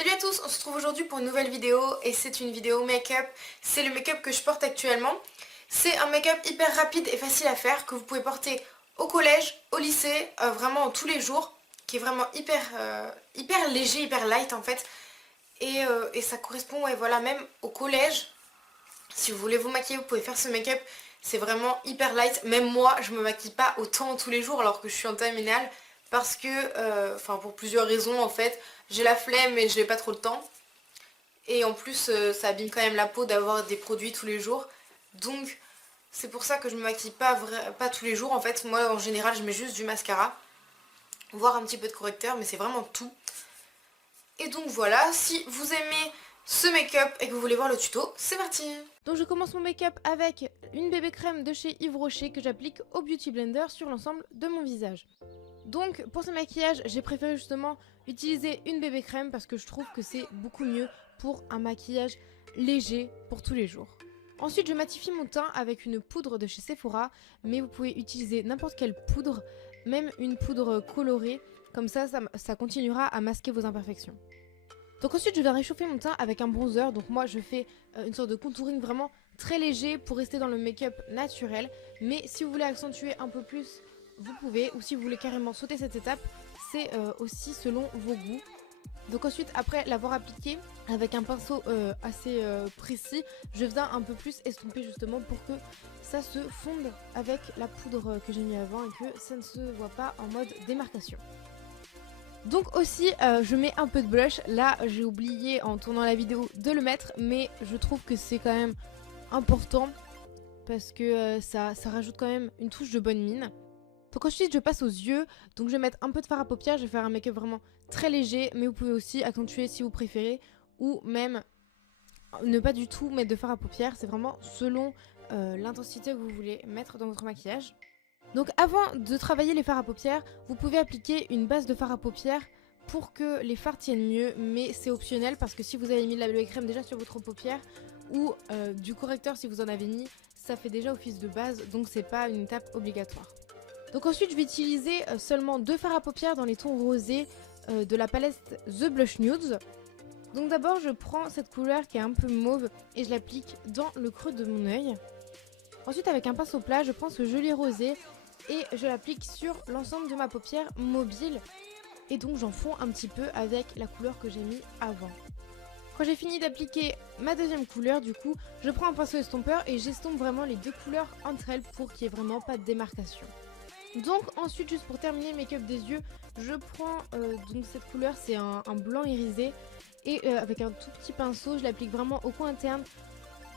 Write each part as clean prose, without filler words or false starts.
Salut à tous, on se retrouve aujourd'hui pour une nouvelle vidéo et c'est une vidéo make-up. C'est le make-up que je porte actuellement. C'est un make-up hyper rapide et facile à faire que vous pouvez porter au collège, au lycée, vraiment tous les jours, qui est vraiment hyper léger, hyper light en fait. Et ça correspond, ouais, voilà, même au collège. Si vous voulez vous maquiller, vous pouvez faire ce make-up. C'est vraiment hyper light. Même moi, je me maquille pas autant tous les jours alors que je suis en terminale. Parce que, enfin pour plusieurs raisons en fait. J'ai la flemme et je n'ai pas trop le temps. Et en plus, ça abîme quand même la peau d'avoir des produits tous les jours. Donc, c'est pour ça que je me maquille pas tous les jours. En fait, moi en général, je mets juste du mascara. Voire un petit peu de correcteur, mais c'est vraiment tout. Et donc voilà, si vous aimez ce make-up et que vous voulez voir le tuto, c'est parti. Donc je commence mon make-up avec une bébé crème de chez Yves Rocher que j'applique au Beauty Blender sur l'ensemble de mon visage. Donc pour ce maquillage, j'ai préféré justement utiliser une bébé crème parce que je trouve que c'est beaucoup mieux pour un maquillage léger pour tous les jours. Ensuite, je matifie mon teint avec une poudre de chez Sephora, mais vous pouvez utiliser n'importe quelle poudre, même une poudre colorée, comme ça continuera à masquer vos imperfections. Donc ensuite je vais réchauffer mon teint avec un bronzer. Donc moi je fais une sorte de contouring vraiment très léger pour rester dans le make-up naturel. Mais si vous voulez accentuer un peu plus, vous pouvez. Ou si vous voulez carrément sauter cette étape, c'est aussi selon vos goûts. Donc ensuite, après l'avoir appliqué avec un pinceau assez précis, je viens un peu plus estomper justement pour que ça se fonde avec la poudre que j'ai mis avant et que ça ne se voit pas en mode démarcation. Donc aussi je mets un peu de blush. Là j'ai oublié en tournant la vidéo de le mettre, mais je trouve que c'est quand même important parce que ça rajoute quand même une touche de bonne mine. Donc ensuite je passe aux yeux. Donc je vais mettre un peu de fard à paupières. Je vais faire un make-up vraiment très léger, mais vous pouvez aussi accentuer si vous préférez, ou même ne pas du tout mettre de fard à paupières. C'est vraiment selon l'intensité que vous voulez mettre dans votre maquillage. Donc avant de travailler les fards à paupières, vous pouvez appliquer une base de fard à paupières pour que les fards tiennent mieux, mais c'est optionnel parce que si vous avez mis de la bébé crème déjà sur votre paupière ou du correcteur si vous en avez mis, ça fait déjà office de base, donc c'est pas une étape obligatoire. Donc ensuite je vais utiliser seulement deux fards à paupières dans les tons rosés de la palette The Blush Nudes. Donc d'abord je prends cette couleur qui est un peu mauve et je l'applique dans le creux de mon œil. Ensuite avec un pinceau plat je prends ce joli rosé et je l'applique sur l'ensemble de ma paupière mobile. Et donc j'en fonds un petit peu avec la couleur que j'ai mis avant. Quand j'ai fini d'appliquer ma deuxième couleur, du coup, je prends un pinceau estompeur et j'estompe vraiment les deux couleurs entre elles pour qu'il n'y ait vraiment pas de démarcation. Donc ensuite, juste pour terminer le make-up des yeux, je prends donc cette couleur, c'est un blanc irisé. Et avec un tout petit pinceau, je l'applique vraiment au coin interne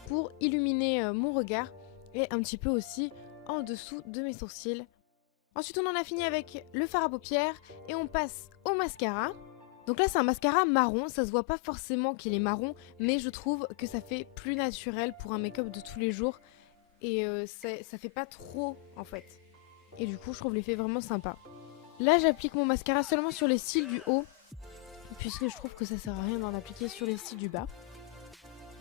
pour illuminer mon regard. Et un petit peu aussi en dessous de mes sourcils. Ensuite on en a fini avec le fard à paupières et on passe au mascara. Donc là c'est un mascara marron, ça se voit pas forcément qu'il est marron, mais je trouve que ça fait plus naturel pour un make-up de tous les jours et ça fait pas trop en fait. Et du coup je trouve l'effet vraiment sympa. Là j'applique mon mascara seulement sur les cils du haut, puisque je trouve que ça sert à rien d'en appliquer sur les cils du bas.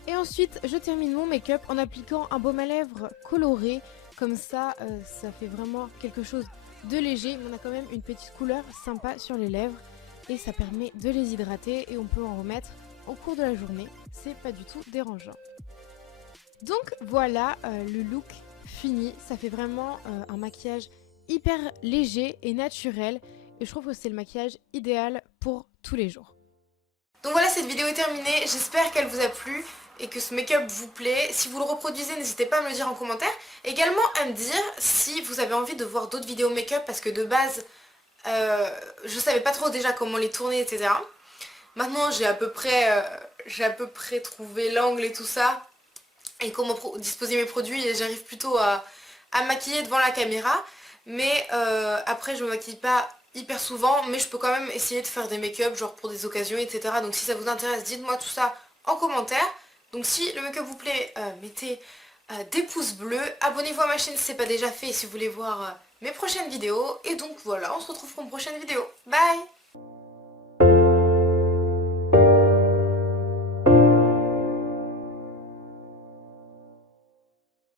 Et ensuite je termine mon make-up en appliquant un baume à lèvres coloré. Comme ça, ça fait vraiment quelque chose de léger, mais on a quand même une petite couleur sympa sur les lèvres. Et ça permet de les hydrater et on peut en remettre au cours de la journée. C'est pas du tout dérangeant. Donc voilà le look fini. Ça fait vraiment un maquillage hyper léger et naturel. Et je trouve que c'est le maquillage idéal pour tous les jours. Donc voilà, cette vidéo est terminée, j'espère qu'elle vous a plu et que ce make-up vous plaît. Si vous le reproduisez, n'hésitez pas à me le dire en commentaire. Également à me dire si vous avez envie de voir d'autres vidéos make-up parce que de base, je savais pas trop déjà comment les tourner, etc. Maintenant, j'ai à peu près trouvé l'angle et tout ça et comment disposer mes produits et j'arrive plutôt à maquiller devant la caméra. Mais après, je me maquille pas hyper souvent, mais je peux quand même essayer de faire des make-up genre pour des occasions, etc. Donc si ça vous intéresse, dites-moi tout ça en commentaire. Donc si le make-up vous plaît, mettez des pouces bleus, abonnez-vous à ma chaîne si ce n'est pas déjà fait et si vous voulez voir mes prochaines vidéos. Et donc voilà, on se retrouve pour une prochaine vidéo. Bye!